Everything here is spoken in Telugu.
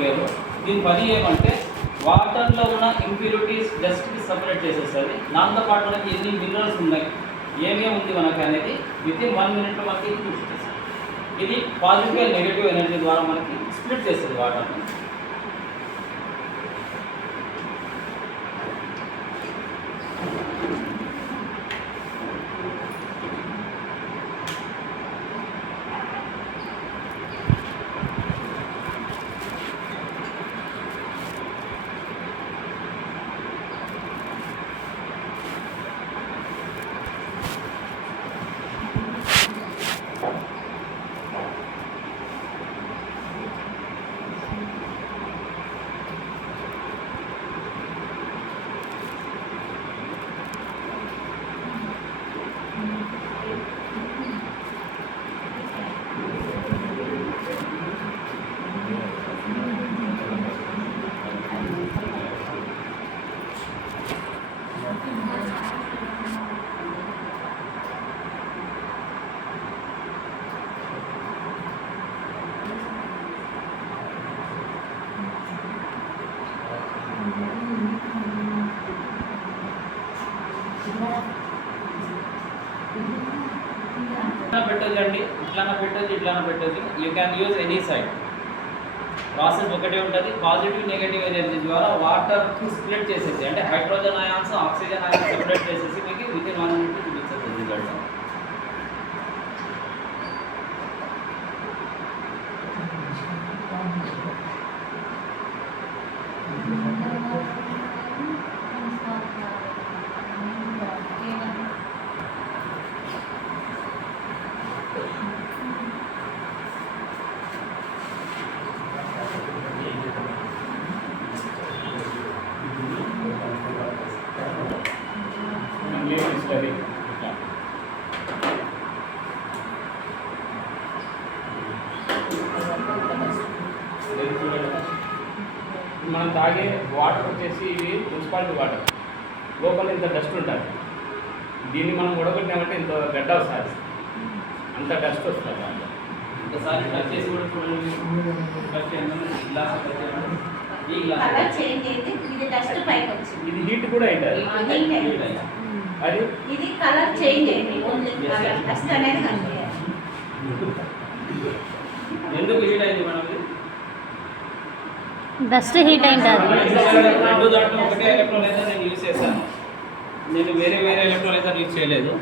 పేరు. దీని పని ఏమంటే వాటర్లో ఉన్న ఇంప్యూరిటీస్ డస్ట్కి సపరేట్ చేసేస్తుంది. దాంతో పాటు మనకి ఎన్ని మినరల్స్ ఉన్నాయి, ఏమేమి ఉంది మనకి అనేది వితిన్ 1 minute మనకి చూపిస్తుంది. ఇది పాజిటివ్ అండ్ నెగిటివ్ ఎనర్జీ ద్వారా మనకి స్ప్లిట్ చేస్తుంది వాటర్ని. పెట్టొచ్చండి, ఇట్లానా పెట్టొచ్చు, ఇట్లానా పెట్టొచ్చు. You can use any side. Process ఒకటే ఉంటుంది. పాజిటివ్ నెగటివ్ ఎనర్జీ ద్వారా వాటర్కి స్ప్లిట్ చేసేసి, అంటే hydrogen ions oxygen ions separate చేసేసి మీకు వితిన్ 1 minute చూపించేస్తుంది రిజల్ట్. మనం తాగే వాటర్ వచ్చేసి ఇవి మున్సిపాలిటీ వాటర్, లోపల ఇంత డస్ట్ ఉంటుంది. దీన్ని మనం ఉడగొట్టినామంటే ఇంత గడ్డ వస్తుంది, అంత డస్ట్ వస్తుంది దాంట్లో. ఒకసారి టచ్ చేసి కూడా చూడండి. ఇది హీట్ కూడా అవుతుంది. అది ఇది కలర్ చేంజ్ అయింది, ఓన్లీ కలర్ డస్ట్ అనేది కనిపించాలి. ఎందుకు హీట్ అయింది మేడం? Dust heat అయింటుంది. 2 దాంట్లో ఒకటే ఎలక్ట్రోలైజర్ నేను యూజ్ చేశాను. నేను వేరే ఎలక్ట్రోలైజర్ యూజ్ చేయలేదు.